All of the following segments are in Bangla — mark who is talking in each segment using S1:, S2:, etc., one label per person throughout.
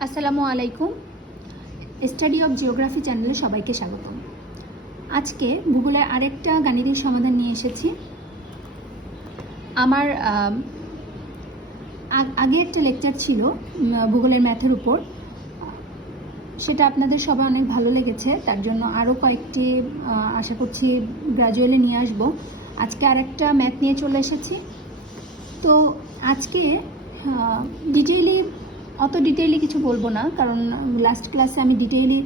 S1: আসসালামু আলাইকুম। স্টাডি অফ জিওগ্রাফি চ্যানেলে সবাইকে স্বাগতম। আজকে ভূগোলের আরেকটা গাণিতিক সমাধান নিয়ে এসেছি। আমার আগ- একটা লেকচার ছিল ভূগোলের ম্যাথের উপর। সেটা আপনাদের সবাই অনেক ভালো লেগেছে, তার জন্য আরও কয়েকটি আশা করছি গ্রাজুয়ালি নিয়ে আসব। আজকে আরেকটা ম্যাথ নিয়ে চলে এসেছি। তো আজকে ডিটেইলি অত ডিটেইলি কিছু বলব না, কারণ লাস্ট ক্লাসে আমি ডিটেইলি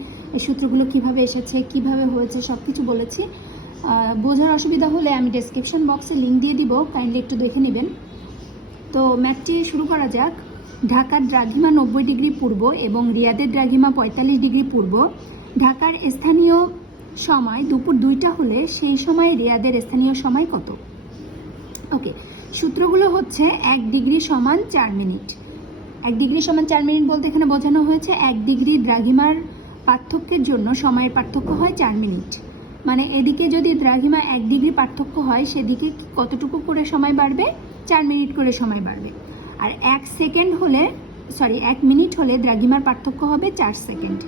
S1: সূত্রগুলো কীভাবে এসেছে, কীভাবে হয়েছে সব কিছু বলেছি বোঝার অসুবিধা হলে আমি ডেসক্রিপশন বক্সে লিঙ্ক দিয়ে দিব কাইন্ডলি একটু দেখে নেবেন। তো ম্যাথটি শুরু করা যাক। ঢাকার দ্রাঘিমা নব্বই ডিগ্রি পূর্ব এবং রিয়াদের দ্রাঘিমা পঁয়তাল্লিশ ডিগ্রি পূর্ব। ঢাকার স্থানীয় সময় দুপুর দুইটা হলে, সেই সময় রিয়াদের স্থানীয় সময় কত? ওকে সূত্রগুলো হচ্ছে এক ডিগ্রি সমান চার মিনিট। এক ডিগ্রি সমান চার মিনিট বলতে এখানে বোঝানো হয়েছে, এক ডিগ্রি দ্রাঘিমার পার্থক্যের জন্য সময়ের পার্থক্য হয় চার মিনিট। মানে এদিকে যদি দ্রাঘিমা এক ডিগ্রি পার্থক্য হয়, সেদিকে কতটুকু করে সময় বাড়বে? চার মিনিট করে সময় বাড়বে। আর এক সেকেন্ড হলে, সরি, এক মিনিট হলে দ্রাঘিমার পার্থক্য হবে চার সেকেন্ড।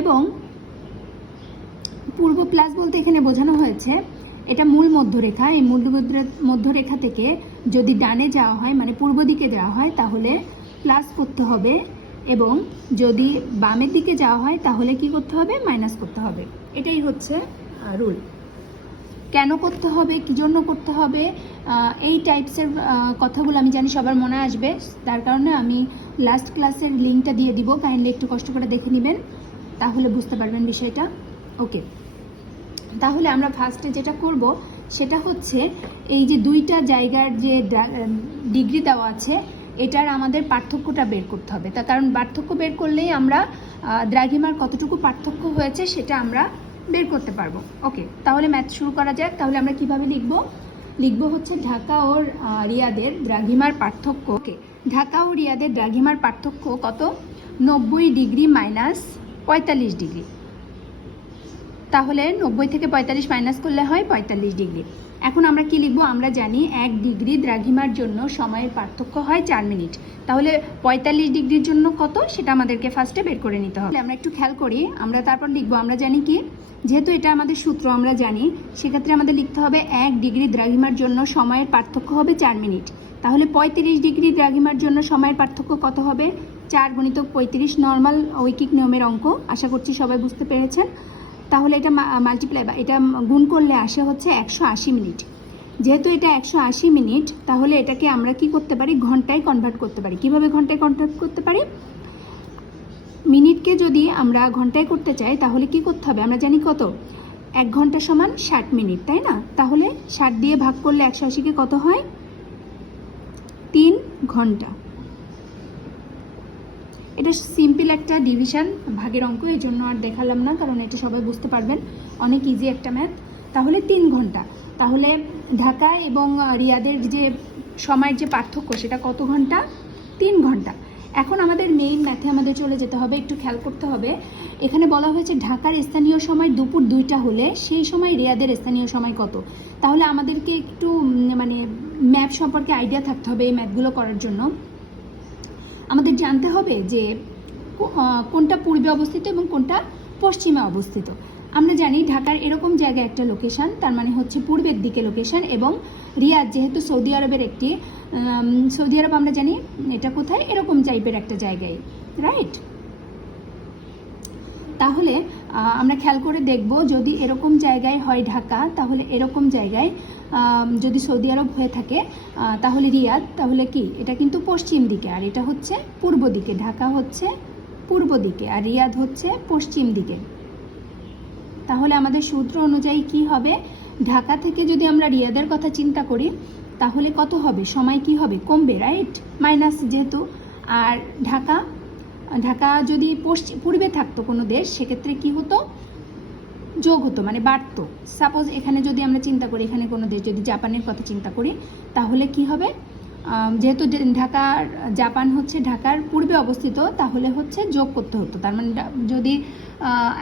S1: এবং পূর্ব প্লাস বলতে এখানে বোঝানো হয়েছে, এটা মূল মধ্যরেখা, এই মূল মধ্যরেখা থেকে যদি ডানে যাওয়া হয় মানে পূর্ব দিকে যাওয়া হয়, তাহলে প্লাস করতে হবে এবং যদি বামের দিকে যাওয়া হয়, তাহলে কি করতে হবে? মাইনাস করতে হবে। এটাই হচ্ছে রুল কেন করতে হবে? কি জন্য করতে হবে? এই টাইপসের কথাগুলো আমি জানি সবার মনে আসবে। তার কারণে আমি লাস্ট ক্লাসের লিঙ্কটা দিয়ে দিব। কাইন্ডলি একটু কষ্ট করে দেখে নেবেন, তাহলে বুঝতে পারবেন বিষয়টা। ওকে তাহলে আমরা ফার্স্টে যেটা করব, সেটা হচ্ছে এই যে দুইটা জায়গার যে ডিগ্রি দেওয়া আছে এটার আমাদের পার্থক্যটা বের করতে হবে। তার কারণ পার্থক্য বের করলেই আমরা দ্রাঘিমার কতটুকু পার্থক্য হয়েছে সেটা আমরা বের করতে পারব। ওকে, তাহলে ম্যাথ শুরু করা যাক। তাহলে আমরা কীভাবে লিখব? লিখব হচ্ছে ঢাকা ও রিয়াদের দ্রাঘিমার পার্থক্য। ওকে, ঢাকা ও রিয়াদের দ্রাঘিমার পার্থক্য কত? নব্বই ডিগ্রি মাইনাস পঁয়তাল্লিশ ডিগ্রি। তাহলে নব্বই থেকে পঁয়তাল্লিশ মাইনাস করলে হয় পঁয়তাল্লিশ ডিগ্রি। এখন আমরা কি লিখব? আমরা জানি এক ডিগ্রি দ্রাঘিমার জন্য সময়ের পার্থক্য হয় চার মিনিট। তাহলে পঁয়তাল্লিশ ডিগ্রির জন্য কত? সেটা আমাদেরকে ফার্স্টে বের করে নিতে হবে। আমরা একটু খেয়াল করি, আমরা তারপর লিখব, আমরা জানি কি? যেহেতু এটা আমাদের সূত্র, আমরা জানি, সেক্ষেত্রে আমাদের লিখতে হবে এক ডিগ্রি দ্রাঘিমার জন্য সময়ের পার্থক্য হবে চার মিনিট। তাহলে পঁয়ত্রিশ ডিগ্রি দ্রাঘিমার জন্য সময়ের পার্থক্য কত হবে? চার গণিত পঁয়ত্রিশ নর্মাল ঐকিক নিয়মের অঙ্ক। আশা করছি সবাই বুঝতে পেরেছেন। তাহলে এটা মাল্টিপ্লাই বা এটা গুণ করলে আসে হচ্ছে একশো আশি মিনিট। যেহেতু এটা একশো আশি মিনিট, তাহলে এটাকে আমরা কি করতে পারি? ঘন্টায় কনভার্ট করতে পারি। কীভাবে ঘন্টায় কনভার্ট করতে পারি? মিনিটকে যদি আমরা ঘন্টায় করতে চাই, তাহলে কি করতে হবে? আমরা জানি কত? এক ঘণ্টা সমান ষাট মিনিট, তাই না? তাহলে ষাট দিয়ে ভাগ করলে একশো আশিকে কত হয়? তিন ঘণ্টা। এটা সিম্পল একটা ডিভিশন ভাগের অঙ্ক এই জন্য আর দেখালাম না, কারণ এটা সবাই বুঝতে পারবেন। অনেক ইজি একটা ম্যাথ তাহলে তিন ঘণ্টা। তাহলে ঢাকা এবং রিয়াদের যে সময়ের যে পার্থক্য, সেটা কত ঘণ্টা? তিন ঘণ্টা। এখন আমাদের মেইন ম্যাথে আমাদের চলে যেতে হবে, একটু খেয়াল করতে হবে। এখানে বলা হয়েছে ঢাকার স্থানীয় সময় দুপুর দুইটা হলে, সেই সময় রিয়াদের স্থানীয় সময় কত? তাহলে আমাদেরকে একটু মানে ম্যাপ সম্পর্কে আইডিয়া থাকতে হবে এই ম্যাপগুলো করার জন্য। আমাদের জানতে হবে যে কোনটা পূর্বে অবস্থিত এবং কোনটা পশ্চিমে অবস্থিত। আমরা জানি ঢাকার এরকম জায়গায় একটা লোকেশান তার মানে হচ্ছে পূর্বের দিকে লোকেশান এবং রিয়াদ, যেহেতু সৌদি আরবের একটি সৌদি আরব আমরা জানি এটা কোথায়? এরকম টাইপের একটা জায়গায় রাইট তাহলে আমরা খেয়াল করে দেখব যদি এরকম জায়গায় হয় ঢাকা, তাহলে এরকম জায়গায় যদি সৌদি আরব হয়ে থাকে তাহলে রিয়াদ, তাহলে কি? এটা কিন্তু পশ্চিম দিকে, আর এটা হচ্ছে পূর্ব দিকে, ঢাকা হচ্ছে পূর্ব দিকে, আর রিয়াদ হচ্ছে পশ্চিম দিকে। তাহলে আমাদের সূত্র অনুযায়ী কি হবে? ঢাকা থেকে যদি আমরা রিয়াদের কথা চিন্তা করি, তাহলে কত হবে? সময় কি হবে? কমবে রাইট মাইনাস যেহেতু, আর ঢাকা ঢাকা যদি পশ্চিম পূর্বে থাকতো কোনো দেশ, সেক্ষেত্রে কি হতো? যোগ হতো মানে বাড়তো। সাপোজ এখানে যদি আমরা চিন্তা করি, এখানে কোনো দেশ যদি জাপানের কথা চিন্তা করি, তাহলে কি হবে? যেহেতু ঢাকার, জাপান হচ্ছে ঢাকার পূর্বে অবস্থিত, তাহলে হচ্ছে যোগ করতে হতো। তার মানে যদি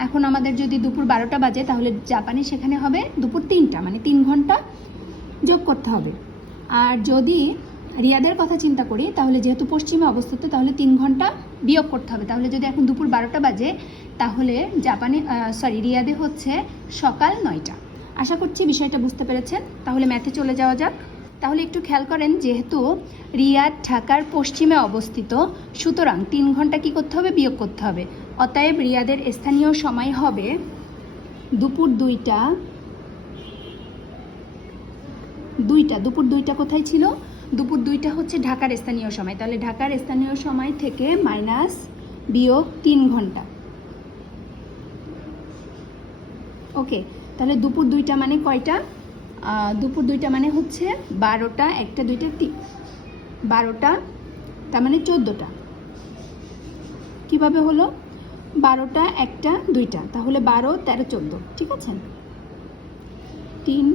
S1: এখন আমাদের যদি দুপুর বারোটা বাজে, তাহলে জাপানে সেখানে হবে দুপুর তিনটা মানে তিন ঘণ্টা যোগ করতে হবে। আর যদি রিয়াদের কথা চিন্তা করি, তাহলে যেহেতু পশ্চিমে অবস্থিত, তাহলে তিন ঘণ্টা বিয়োগ করতে হবে। তাহলে যদি এখন দুপুর বারোটা বাজে, তাহলে জাপানে সরি রিয়াদে হচ্ছে সকাল নয়টা। আশা করছি বিষয়টা বুঝতে পেরেছেন। তাহলে ম্যাথে চলে যাওয়া যাক। তাহলে একটু খেয়াল করেন, যেহেতু রিয়াদ ঢাকার পশ্চিমে অবস্থিত, সুতরাং তিন ঘণ্টা কি করতে হবে? বিয়োগ করতে হবে। অতএব রিয়াদের স্থানীয় সময় হবে দুপুর দুইটা দুইটা, দুপুর দুইটা কোথায় ছিল? দুপুর দুইটা হচ্ছে ঢাকার স্থানীয় সময়। তাহলে ঢাকার স্থানীয় সময় থেকে মাইনাস বিয়োগ তিন ঘণ্টা। ওকে, তাহলে দুপুর দুইটা মানে কয়টা? দুপুর দুইটা মানে হচ্ছে বারোটা, একটা, দুইটা তিন বারোটা, তার মানে চোদ্দোটা। কীভাবে হলো? বারোটা, একটা, দুইটা, তাহলে বারো, তেরো, চোদ্দ, ঠিক আছে? তিন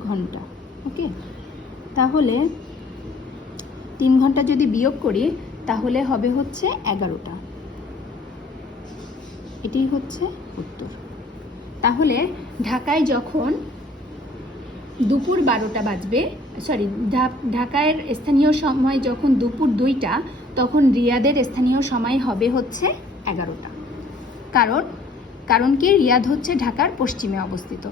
S1: ঘণ্টা, ওকে? তাহলে তিন ঘণ্টা যদি বিয়োগ করি, তাহলে হবে হচ্ছে এগারোটা। এটি হচ্ছে উত্তর। তাহলে ঢাকায় যখন দুপুর বারোটা বাজবে সরি ঢাকার স্থানীয় সময় যখন দুপুর দুইটা, তখন রিয়াদের স্থানীয় সময় হবে হচ্ছে এগারোটা। কারণ কারণ কি? রিয়াদ হচ্ছে ঢাকার পশ্চিমে অবস্থিত।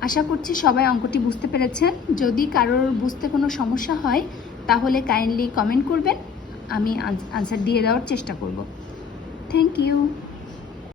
S1: আশা করছি সবাই অঙ্কটি বুঝতে পেরেছেন। যদি কারোর বুঝতে কোনো সমস্যা হয় তাহলে কাইন্ডলি কমেন্ট করবেন। আমি আনসার দিয়ে দেওয়ার চেষ্টা করব। Thank you